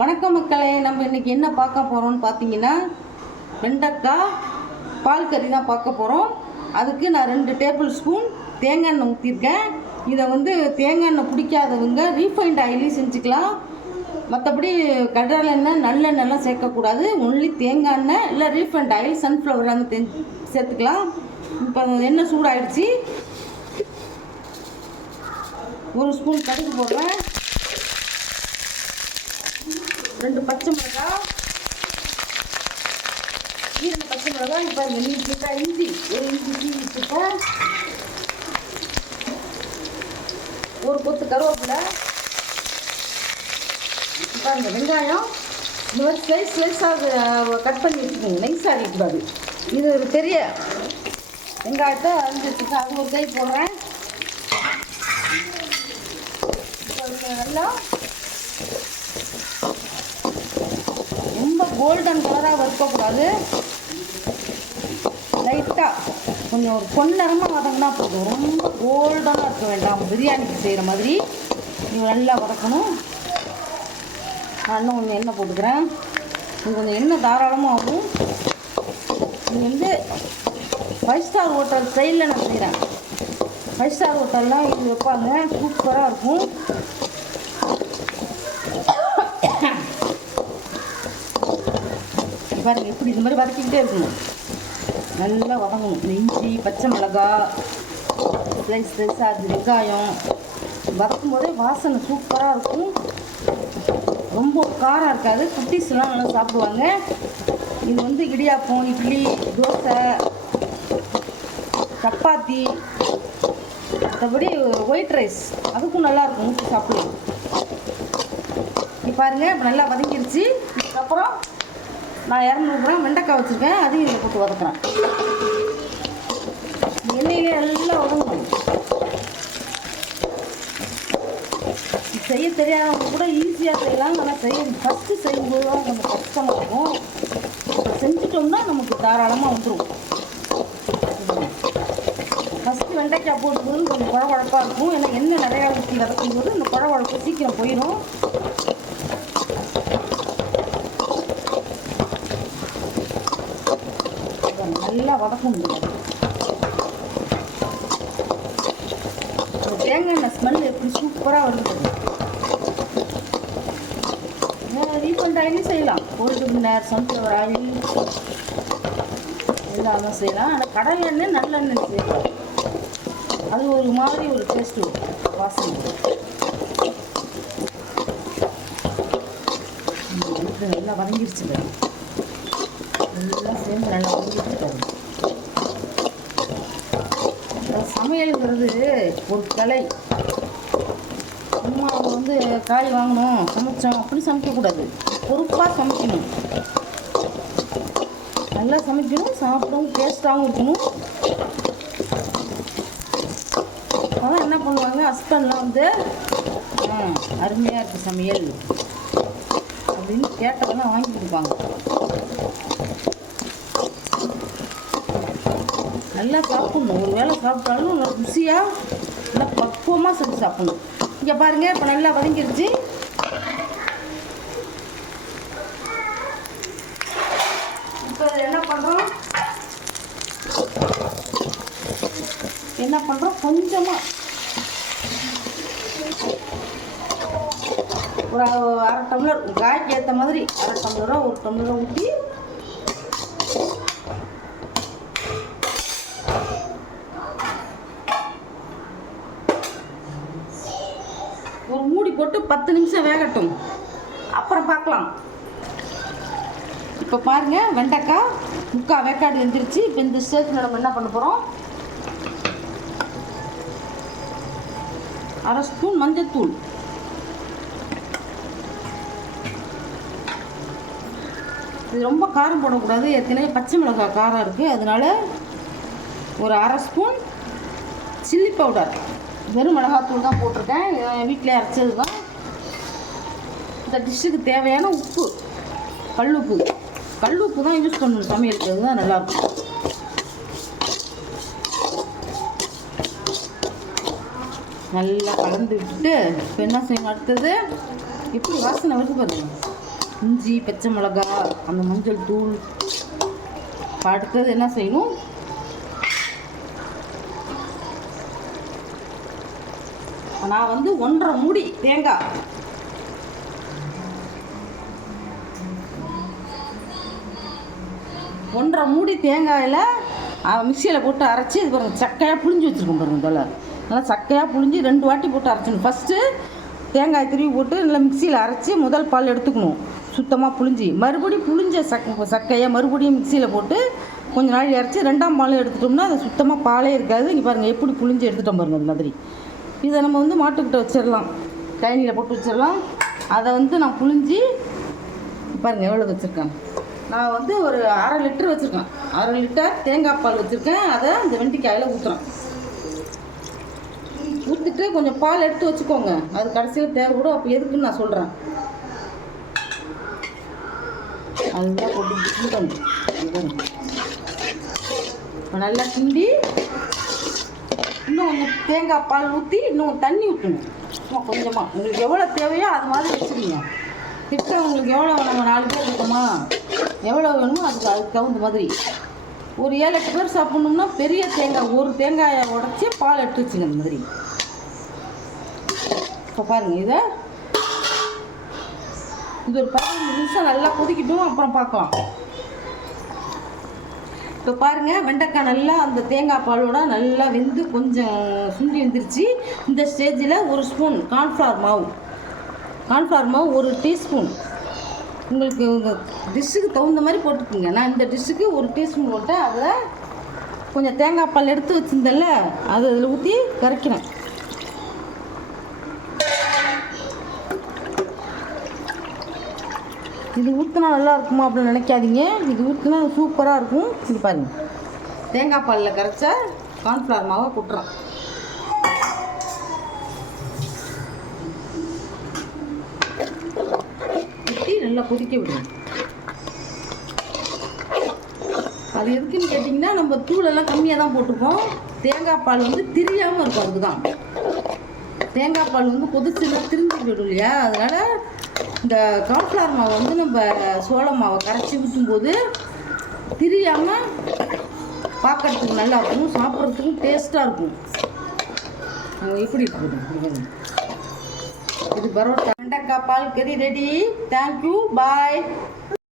வணக்கம் மக்களே, நம்ம இன்றைக்கி என்ன பார்க்க போகிறோம்னு பார்த்தீங்கன்னா வெண்டைக்காய் பால் கறி தான் பார்க்க போகிறோம். அதுக்கு நான் 2 டேபிள் ஸ்பூன் தேங்காய் எண்ணெய் ஊற்றிருக்கேன். இதை தேங்காய் எண்ணெய் பிடிக்காதவங்க ரீஃபைண்ட் ஆயிலையும் செஞ்சுக்கலாம். மற்றபடி கடலை எண்ணெய் நல்லெண்ணெய்லாம் சேர்க்கக்கூடாது. ஒன்லி தேங்காய் எண்ணெய் இல்லை ரீஃபைண்ட் ஆயில் சன்ஃப்ளவர் அந்த சேர்த்துக்கலாம். இப்போ எண்ணெய் சூடாகிடுச்சு. 1 ஸ்பூன் கடுகு போடுறேன், 2 பச்சை மிளகாய், 2 பச்சை மிளகாய். இப்போ நீட்டாக இஞ்சி 1 இஞ்சி சீவி வச்சுருக்கேன், 1 கொத்து கருவேப்பிலை. இப்போ இந்த வெங்காயம் இந்த மாதிரி ஸ்லைஸாக கட் பண்ணி வச்சுக்கோங்க, நைஸாக இருக்கக்கூடாது. இது ஒரு பெரிய வெங்காயத்தை அரிஞ்சு வச்சுருக்கேன், அது ஒரு கை போடுறேன். நல்லா ரொம்ப கோல்டன் கலராக வறுக்கக்கூடாது, லைட்டாக கொஞ்சம் ஒரு பொன்னிறமாக வதங்கினா போதும். ரொம்ப கோல்டனாக இருக்க வேண்டாம், பிரியாணிக்கு செய்கிற மாதிரி இது நல்லா வதக்கணும். நான் இன்னும் கொஞ்சம் எண்ணெய் போட்டுக்கிறேன். இது கொஞ்சம் எண்ணெய் தாராளமாக ஆகும். இது 5 ஸ்டார் ஹோட்டல் ஸ்டைலில் நான் செய்கிறேன். 5 ஸ்டார் ஹோட்டல்லாம் இது வைப்பாங்க, சூப்பராக இருக்கும். பாருங்கள், இப்படி இந்த மாதிரி வதக்கிக்கிட்டே இருக்கணும், நல்லா வதங்கணும். இஞ்சி பச்சை மிளகாய் ஸ்லைஸாக அது வெங்காயம் வதக்கும் போதே வாசனை சூப்பராக இருக்கும். ரொம்ப காரம் இருக்காது, குட்டீஸ்லாம் நல்லா சாப்பிடுவாங்க. இது இடியாப்பம், இட்லி, தோசை, சப்பாத்தி, மற்றபடி ஒயிட் ரைஸ் அதுக்கும் நல்லாயிருக்கும், ஊற்றி சாப்பிடுவோம். இப்போ பாருங்கள், இப்போ நல்லா வதங்கிடுச்சு. இதுக்கப்புறம் நான் 200 கிராம் வெண்டைக்காய் வச்சுருக்கேன், அதையும் இதில் போட்டு வதக்குறேன். எண்ணெயிலே நல்லா வதங்கணும். செய்ய தெரியாதவங்க கூட ஈஸியாக செய்யலாம். ஆனால் ஃபஸ்ட்டு செய்யும்போது தான் கொஞ்சம் கஷ்டமாக இருக்கும். செஞ்சுட்டோம்னா நமக்கு தாராளமாக வந்துடும். ஃபஸ்ட்டு வெண்டைக்காய் போட்டும்போது கொஞ்சம் குழகுழப்பாக இருக்கும், ஏன்னா எண்ணெய் நிறையா ஊற்றி வதக்கும்போது இந்த குழகுழப்பு சீக்கிரம் போயிடும். நல்லா வதக்கணும். தேங்காய் எண்ணெய் ஸ்மெல் எப்படி சூப்பராக வருது. ரீஃபண்ட் ஆயிலும் செய்யலாம், கோல்டு வின்னர், சன்ஃப்ளவர் ஆயில் எல்லாமே செய்யலாம். ஆனால் கடலை எண்ணெய் நல்லெண்ணெய் செய்யலாம், அது ஒரு மாதிரி ஒரு டேஸ்ட்டு வாசனை. நல்லா வதங்கிடுச்சு, எல்லாம் சேர்ந்து நல்லா வதங்கிடுச்சு. சமையல்ங்கிறது ஒரு கலை. சும்மா காய் வாங்கணும் சமைச்சோம் அப்படி சமைக்கக்கூடாது, பொறுப்பாக சமைக்கணும். நல்லா சமைக்கணும், சாப்பிடவும் டேஸ்ட்டாகவும் இருக்கணும். அதான் என்ன பண்ணுவாங்க, ஹஸ்பண்ட்லாம் அருமையாக இருக்குது சமையல் அப்படின்னு கேட்டதெல்லாம் வாங்கி கொடுப்பாங்க. நல்லா சாப்பிட்ணும், ஒரு வேளை சாப்பிட்டாலும் நல்லா ருசியாக நல்லா பக்குவமாக செஞ்சு சாப்பிட்ணும். இங்கே பாருங்கள், இப்போ நல்லா வதங்கிடுச்சு. இப்போ இதில் என்ன பண்ணுறோம் கொஞ்சமாக ஒரு 1/2 டம்ளர், காய்க்கு ஏற்ற மாதிரி 1/2 டம்ளரோ 1 டம்ளரோ ஊற்றி ஒரு மூடி போட்டு 10 நிமிஷம் வேகட்டும், அப்புறம் பார்க்கலாம். இப்போ பாருங்கள், வெண்டைக்காய் 3/4 வேக்காடு வெந்துருச்சு. இப்போ இந்த ஸ்டேஜில் நம்ம என்ன பண்ண போகிறோம், 1/2 ஸ்பூன் மஞ்சள்தூள், இது ரொம்ப காரம் போடக்கூடாது, ஏற்கனவே பச்சை மிளகாய் காரம் இருக்குது, அதனால் ஒரு 1/2 ஸ்பூன் சில்லி பவுடர், வெறும் மிளகாத்தூள் தான் போட்டிருக்கேன், என் வீட்டிலே அரைச்சது தான். இந்த டிஷ்ஷுக்கு தேவையான உப்பு, கல்லுப்பு தான் யூஸ் பண்ணணும் சமையலுக்கு, அதுதான் நல்லாயிருக்கும். நல்லா கலந்து விட்டுட்டு இப்போ என்ன செய்யணும், அடுத்தது எப்படி வாசனை வருது பாருங்க, இஞ்சி, பச்சை மிளகா, அந்த மஞ்சள் தூள். அடுத்தது என்ன செய்யணும், நான் வந்து 1.5 மூடி தேங்காய், தேங்காயில் மிக்சியில் போட்டு அரைச்சி இது பாருங்கள் சக்கையாக புளிஞ்சு வச்சுருக்கோம் பாருங்கள். இதில் நல்லா சக்கையாக புளிஞ்சு 2 வாட்டி போட்டு அரைச்சிடணும். ஃபஸ்ட்டு தேங்காய் திருவி போட்டு நல்லா மிக்சியில் அரைச்சி முதல் பால் எடுத்துக்கணும் சுத்தமாக புளிஞ்சி. மறுபடியும் புளிஞ்ச சக்கையை மறுபடியும் மிக்சியில் போட்டு கொஞ்சம் நாள் இறச்சி 2ஆம் பாலும் எடுத்துட்டோம்னா அது சுத்தமாக பாலே இருக்காது. இங்கே பாருங்கள் எப்படி புளிஞ்சு எடுத்துட்டோம் பாருங்கள். அது மாதிரி இதை நம்ம வந்து மாட்டுக்கிட்ட வச்சிடலாம், கைனியில் போட்டு வச்சிடலாம். அதை வந்து நான் புளிஞ்சி பாருங்கள் எவ்வளோ வச்சுருக்கேன். நான் வந்து ஒரு 1/2 லிட்டர் வச்சுருக்கேன். 1/2 லிட்டர் தேங்காய் பால் வச்சுருக்கேன். அதை அந்த வெண்டைக்காயில் ஊற்றுறேன். ஊற்றிட்டு கொஞ்சம் பால் எடுத்து வச்சுக்கோங்க, அது கடைசியில் தேவைப்படும். அப்போ எதுக்குன்னு நான் சொல்கிறேன். அதுதான் போட்டு கிண்டணும். நல்லா கிண்டி இன்னும் கொஞ்சம் தேங்காய் பால் ஊற்றி இன்னும் தண்ணி ஊற்றணும். சும்மா கொஞ்சமாக உங்களுக்கு எவ்வளோ தேவையோ அது மாதிரி வச்சுருங்க. திட்டம் உங்களுக்கு எவ்வளோ நம்ம 4 பேர் இருக்கோமா, எவ்வளோ வேணுமோ அதுக்கு தகுந்த மாதிரி. ஒரு 7-8 பேர் சாப்பிட்ணும்னா பெரிய தேங்காய், ஒரு தேங்காயை உடச்சி பால் எடுத்து வச்சுங்க அந்த மாதிரி. இப்போ பாருங்கள், இது ஒரு 15 நிமிஷம் நல்லா கொதிக்கட்டும், அப்புறம் பார்க்கலாம். இப்போ பாருங்கள், வெண்டைக்காய் நல்லா அந்த தேங்காய் பாலோட நல்லா வெந்து கொஞ்சம் சுண்டி வந்துருச்சு. இந்த ஸ்டேஜில் 1 ஸ்பூன் கார்ன்ஃப்ளவர் மாவு 1 டீஸ்பூன், உங்களுக்கு உங்கள் டிஷ்ஷுக்கு தகுந்த மாதிரி போட்டுக்கோங்க. நான் இந்த டிஷ்ஷுக்கு 1 டீஸ்பூன் போட்டேன். அதில் கொஞ்சம் தேங்காய் பால் எடுத்து வச்சுருந்தேன்ல, அதை அதில் ஊற்றி கரைக்கிறேன். இது ஊற்றினா நல்லா இருக்குமா அப்படின்னு நினைக்காதீங்க. இது ஊற்றினா சூப்பராக இருக்கும். இது பாருங்கள், தேங்காய் பாலில் கரைச்ச கார்ன்ஃப்ளவர் மாவை கொட்டுறோம். ஊற்றி நல்லா கொதிக்க விடுவோம். அது எதுக்குன்னு கேட்டிங்கன்னா, நம்ம தூளெல்லாம் கம்மியாக தான் போட்டிருக்கோம். தேங்காய் பால் வந்து திரியாமல் இருக்கும். அதுக்கு தான் தேங்காய் பால் வந்து கொதிச்சுன்னா திரிஞ்சு போயிடும் இல்லையா. அதனால் இந்த கார்ன்ஃப்ளவர் மாவை வந்து நம்ம சோள மாவை கரைச்சி ஊற்றும்போது திரியாமல் பார்க்குறதுக்கு நல்லா இருக்கும், சாப்பிட்றதுக்கும் டேஸ்ட்டாக இருக்கும். எப்படி இருக்குது இது பரோட்டா வெண்டைக்காய் பால் கறி ரெடி. தேங்க்யூ, பாய்.